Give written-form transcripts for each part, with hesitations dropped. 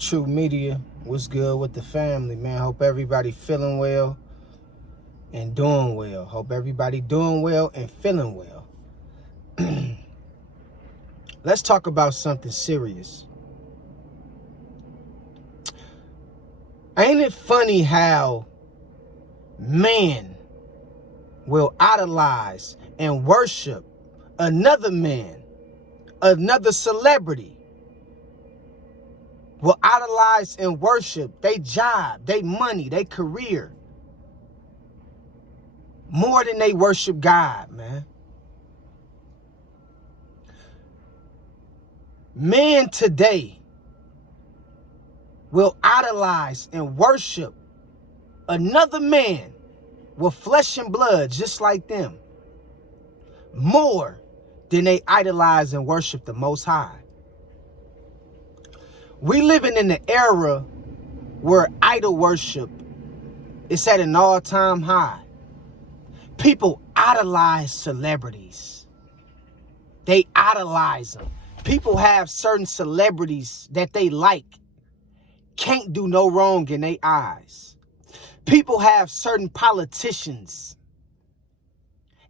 True Media. What's good with the family, man? Hope everybody feeling well and doing well. Hope everybody doing well and feeling well. Let's talk about something serious. Ain't it funny how man will idolize and worship another man, another celebrity, will idolize and worship their job, their money, their career, more than they worship God, man. Man today will idolize and worship another man with flesh and blood just like them more than they idolize and worship the Most High. We living in the era where idol worship is at an all-time high. People idolize celebrities. They idolize them. People have certain celebrities that they like. Can't do no wrong in their eyes. People have certain politicians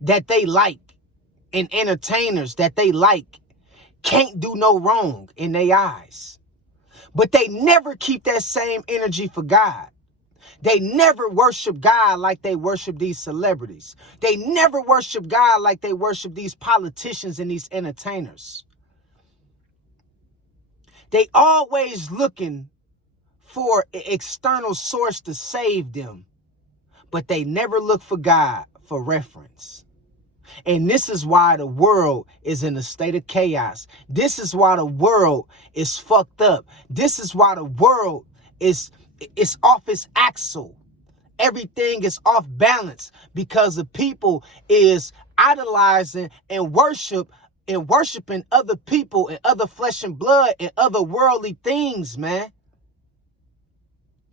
that they like and entertainers that they like. Can't do no wrong in their eyes. But they never keep that same energy for God. They never worship God like they worship these celebrities. They never worship God like they worship these politicians and these entertainers. They always looking for an external source to save them, but they never look for God for reference. And this is why the world is in a state of chaos. This is why the world is fucked up. This is why the world is off its axle. Everything is off balance because the people is idolizing and worshiping other people and other flesh and blood and other worldly things, man,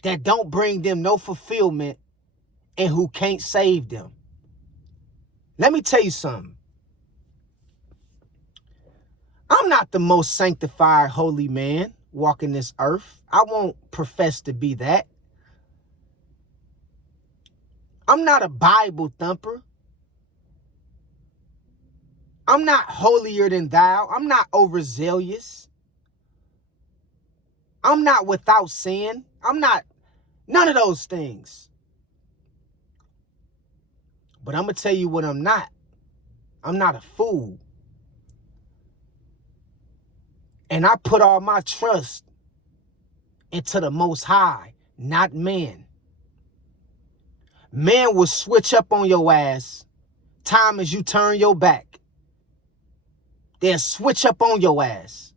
that don't bring them no fulfillment and who can't save them. Let me tell you something. I'm not the most sanctified holy man walking this earth. I won't profess to be that. I'm not a Bible thumper. I'm not holier than thou. I'm not overzealous. I'm not without sin. I'm not none of those things. But I'm going to tell you what I'm not. I'm not a fool. And I put all my trust into the Most High, not man. Man will switch up on your ass time as you turn your back. They'll switch up on your ass.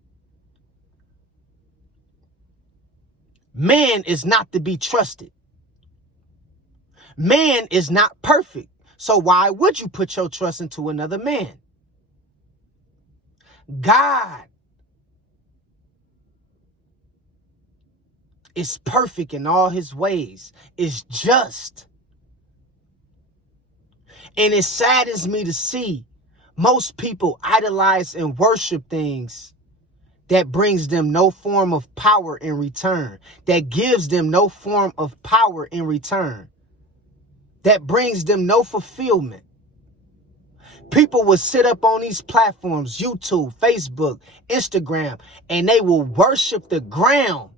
Man is not to be trusted. Man is not perfect. So why would you put your trust into another man? God is perfect in all his ways, is just. And it saddens me to see most people idolize and worship things that brings them no form of power in return, that gives them no form of power in return, that brings them no fulfillment. People will sit up on these platforms, YouTube, Facebook, Instagram, and they will worship the ground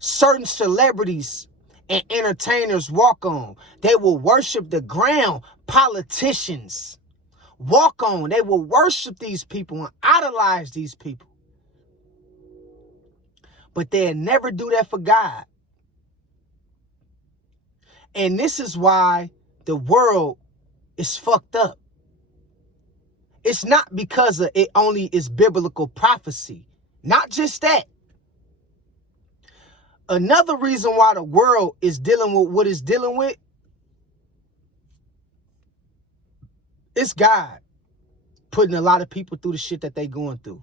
certain celebrities and entertainers walk on. They will worship the ground politicians walk on. They will worship these people and idolize these people. But they'll never do that for God. And this is why the world is fucked up. It's not because of it only is biblical prophecy. Not just that. Another reason why the world is dealing with what it's dealing with is God putting a lot of people through the shit that they going through.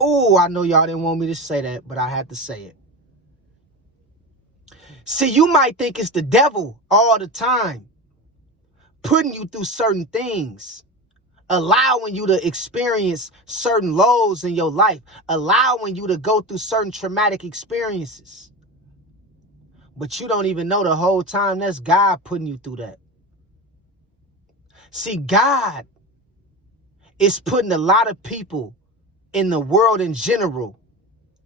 Oh, I know y'all didn't want me to say that, but I had to say it. See, you might think it's the devil all the time putting you through certain things allowing you to experience certain lows in your life, allowing you to go through certain traumatic experiences. But you don't even know the whole time that's God putting you through that. See, God is putting a lot of people in the world in general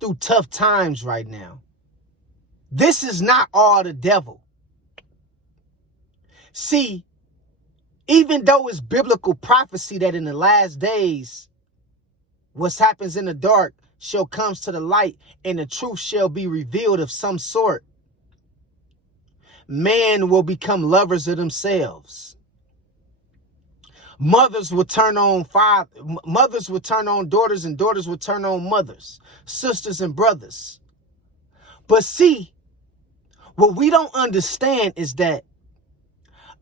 through tough times right now. This is not all the devil. See, even though it's biblical prophecy that in the last days, what happens in the dark shall come to the light, and the truth shall be revealed of some sort. Man will become lovers of themselves. Mothers will turn on mothers will turn on daughters, and daughters will turn on mothers, sisters and brothers. But see, what we don't understand is that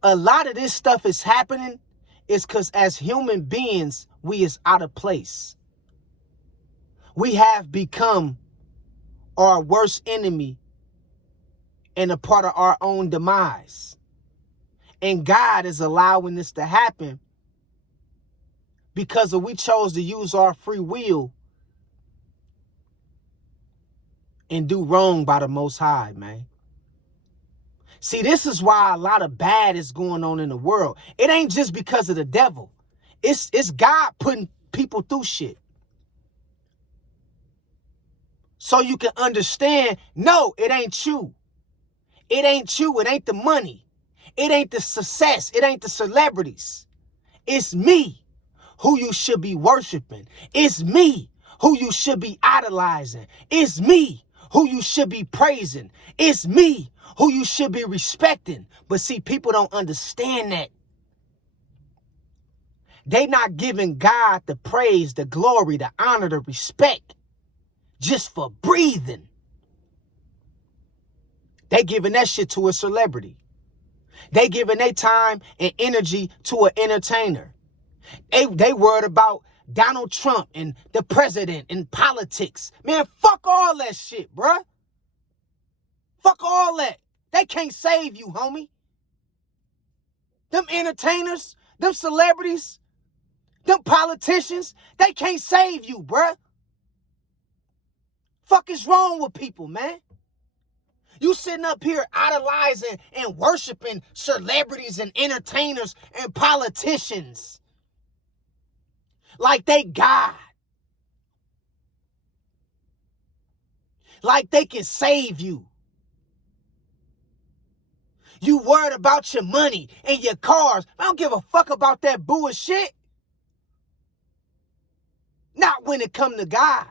a lot of this stuff is happening is because as human beings, we is out of place. We have become our worst enemy and a part of our own demise. And God is allowing this to happen because we chose to use our free will and do wrong by the Most High, man. See, this is why a lot of bad is going on in the world. It ain't just because of the devil. It's God putting people through shit. So you can understand, no, it ain't you. It ain't you. It ain't the money. It ain't the success. It ain't the celebrities. It's me who you should be worshiping. It's me who you should be idolizing. It's me who you should be praising. It's me who you should be respecting. But see, people don't understand that. They not giving God the praise, the glory, the honor, the respect just for breathing. They giving that shit to a celebrity. They giving their time and energy to an entertainer. They worried about Donald Trump and the president and politics. Man, fuck all that shit, bruh. Fuck all that. They can't save you, homie. Them entertainers, them celebrities, them politicians, they can't save you, bruh. Fuck is wrong with people, man? You sitting up here idolizing and worshiping celebrities and entertainers and politicians like they God. Like they can save you. You worried about your money and your cars. I don't give a fuck about that bullshit. Not when it come to God.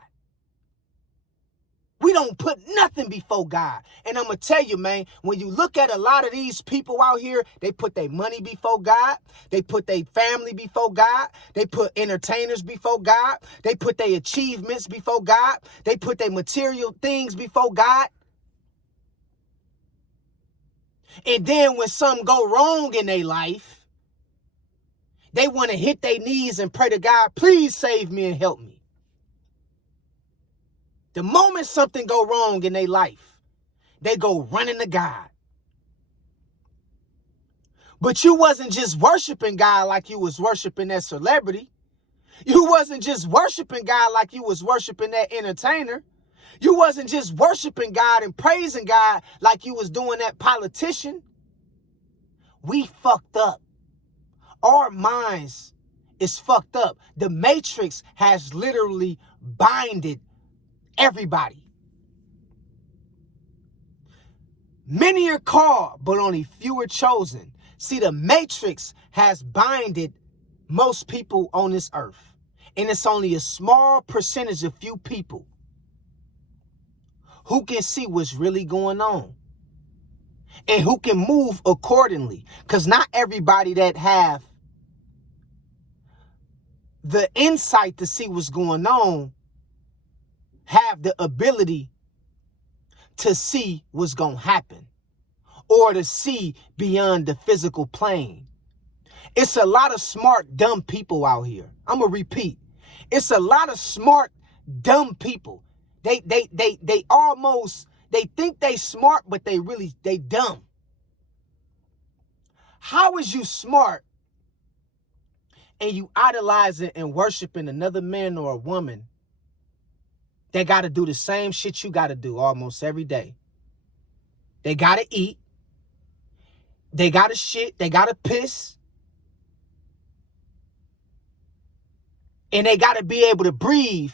We don't put nothing before God. And I'm going to tell you, man, when you look at a lot of these people out here, they put their money before God. They put their family before God. They put entertainers before God. They put their achievements before God. They put their material things before God. And then when something go wrong in their life, they want to hit their knees and pray to God, please save me and help me. The moment something go wrong in their life, they go running to God. But you wasn't just worshiping God like you was worshiping that celebrity. You wasn't just worshiping God like you was worshiping that entertainer. You wasn't just worshiping God and praising God like you was doing that politician. We fucked up. Our minds is fucked up. The Matrix has literally binded everybody. Many are called, but only few are chosen. See, the Matrix has binded most people on this earth. And it's only a small percentage of few people who can see what's really going on and who can move accordingly. Because not everybody that have the insight to see what's going on have the ability to see what's going to happen or to see beyond the physical plane. It's a lot of smart, dumb people out here. I'm going to repeat. It's a lot of smart, dumb people. They think they smart, but they dumb. How is you smart and you idolizing and worshiping another man or a woman that got to do the same shit you got to do almost every day. They got to eat. They got to shit. They got to piss. And they got to be able to breathe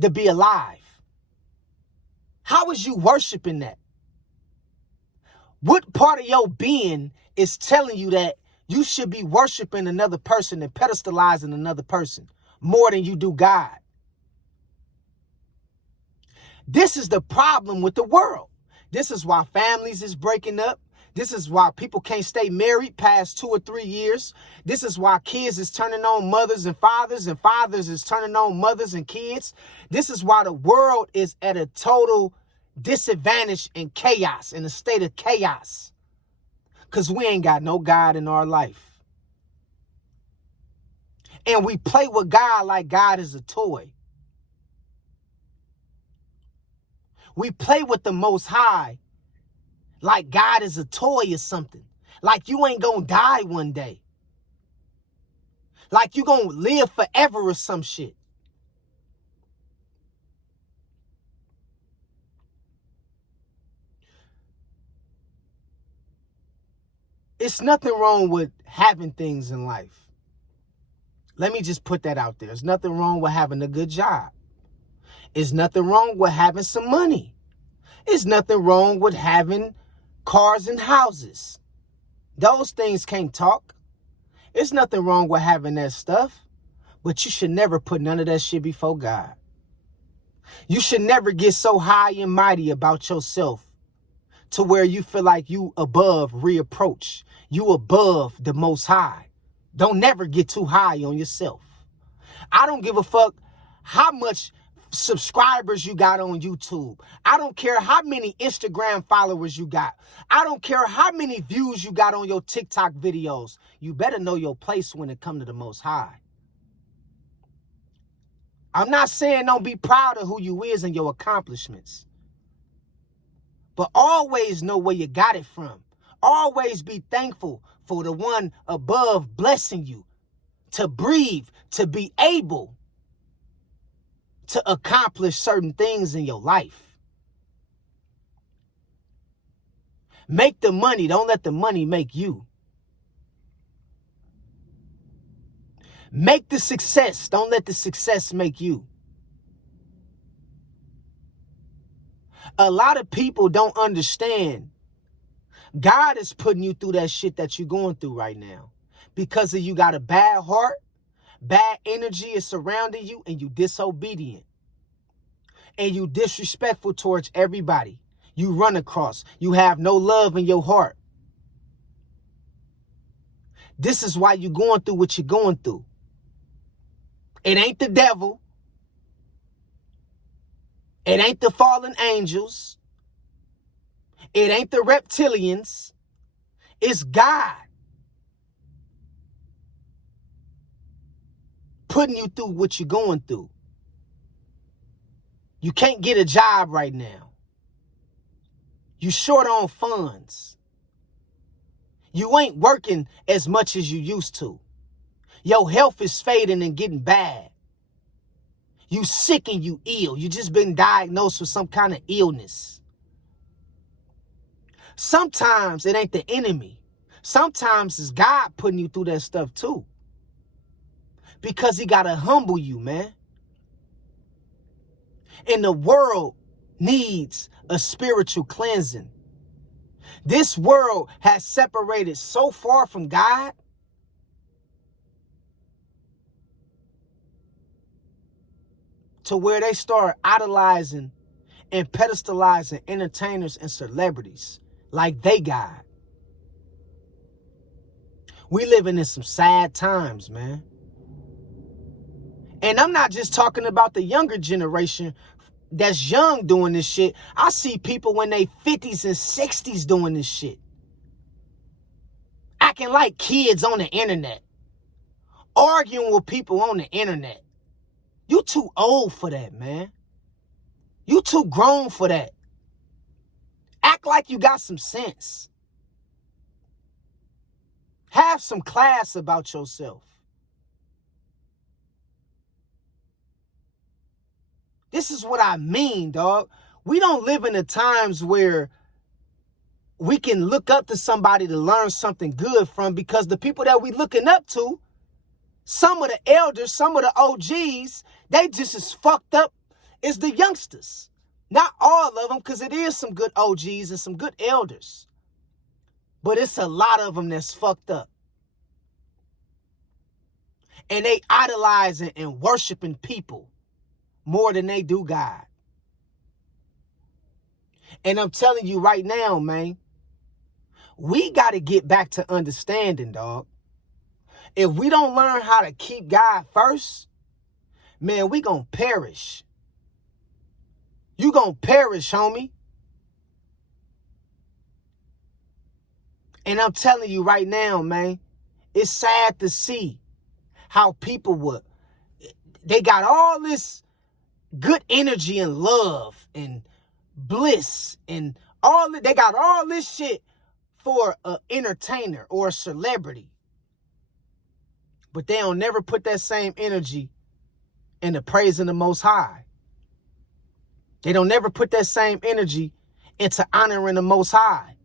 to be alive. How is you worshiping that? What part of your being is telling you that you should be worshiping another person and pedestalizing another person more than you do God? This is the problem with the world. This is why families is breaking up. This is why people can't stay married past 2 or 3 years. This is why kids is turning on mothers and fathers is turning on mothers and kids. This is why the world is at a total disadvantage and chaos, in a state of chaos. Because we ain't got no God in our life. And we play with God like God is a toy. We play with the Most High like God is a toy or something. Like you ain't gonna die one day. Like you gonna live forever or some shit. It's nothing wrong with having things in life. Let me just put that out there. There's nothing wrong with having a good job. There's nothing wrong with having some money. There's nothing wrong with having cars and houses. Those things can't talk. There's nothing wrong with having that stuff. But you should never put none of that shit before God. You should never get so high and mighty about yourself to where you feel like you above reapproach. You above the Most High. Don't never get too high on yourself. I don't give a fuck how much subscribers you got on YouTube. I don't care how many Instagram followers you got. I don't care how many views you got on your TikTok videos. You better know your place when it comes to the Most High. I'm not saying don't be proud of who you is and your accomplishments. But always know where you got it from. Always be thankful for the one above blessing you to breathe, to be able to accomplish certain things in your life. Make the money. Don't let the money make you. Make the success. Don't let the success make you. A lot of people don't understand. God is putting you through that shit that you're going through right now. Because you got a bad heart, bad energy is surrounding you, and you disobedient. And you disrespectful towards everybody you run across. You have no love in your heart. This is why you're going through what you're going through. It ain't the devil. It ain't the fallen angels. It ain't the reptilians. It's God putting you through what you're going through. You can't get a job right now. You short on funds. You ain't working as much as you used to. Your health is fading and getting bad. You sick and you ill. You just been diagnosed with some kind of illness. Sometimes it ain't the enemy. Sometimes it's God putting you through that stuff too. Because he got to humble you, man. And the world needs a spiritual cleansing. This world has separated so far from God to where they start idolizing and pedestalizing entertainers and celebrities like they God. We living in some sad times, man. And I'm not just talking about the younger generation that's young doing this shit. I see people in their 50s and 60s doing this shit. Acting like kids on the internet. Arguing with people on the internet. You too old for that, man. You too grown for that. Act like you got some sense. Have some class about yourself. This is what I mean, dog. We don't live in the times where we can look up to somebody to learn something good from, because the people that we looking up to, some of the elders, some of the OGs, they just as fucked up as the youngsters. Not all of them, because it is some good OGs and some good elders. But it's a lot of them that's fucked up. And they idolizing and worshiping people more than they do God. And I'm telling you right now, man, we got to get back to understanding, dog. If we don't learn how to keep God first, man, we gonna perish. You gonna perish, homie. And I'm telling you right now, man, it's sad to see how people they got all this good energy and love and bliss and they got all this shit for an entertainer or a celebrity. But they don't never put that same energy into praising the Most High. They don't never put that same energy into honoring the Most High,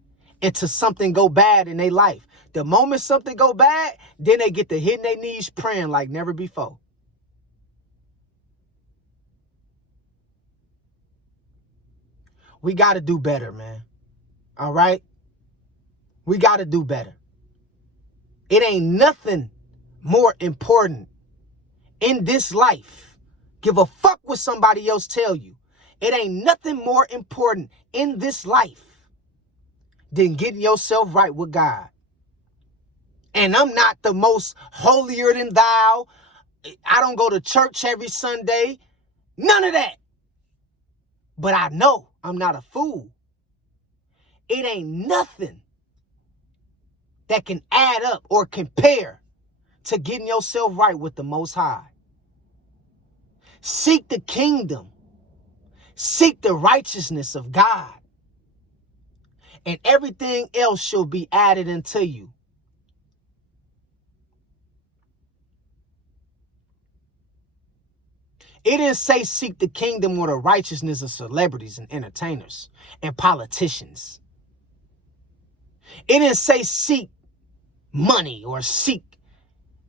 into something go bad in their life. The moment something go bad, then they get to hitting their knees praying like never before. We got to do better, man. All right? We got to do better. It ain't nothing more important in this life. Give a fuck what somebody else tell you. It ain't nothing more important in this life than getting yourself right with God. And I'm not the most holier than thou. I don't go to church every Sunday. None of that. But I know I'm not a fool. It ain't nothing that can add up or compare to getting yourself right with the Most High. Seek the kingdom. Seek the righteousness of God. And everything else shall be added unto you. It didn't say seek the kingdom or the righteousness of celebrities and entertainers and politicians. It didn't say seek money or seek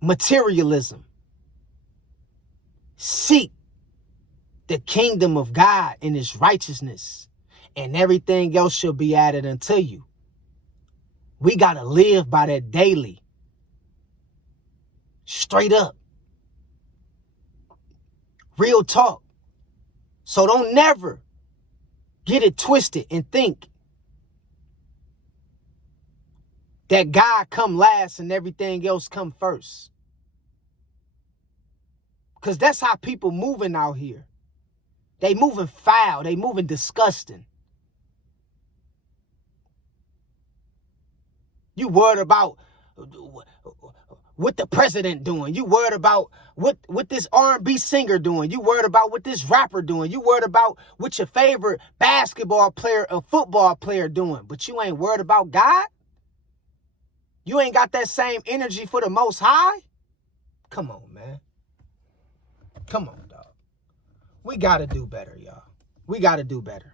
materialism. Seek the kingdom of God and his righteousness, and everything else shall be added unto you. We got to live by that daily. Straight up. Real talk. So don't never get it twisted and think that God come last and everything else come first. Because that's how people moving out here. They moving foul. They moving disgusting. You worried about what the president doing. You worried about what this R&B singer doing. You worried about what this rapper doing. You worried about what your favorite basketball player or football player doing. But you ain't worried about God? You ain't got that same energy for the Most High? Come on, man. Come on, dog. We got to do better, y'all. We got to do better.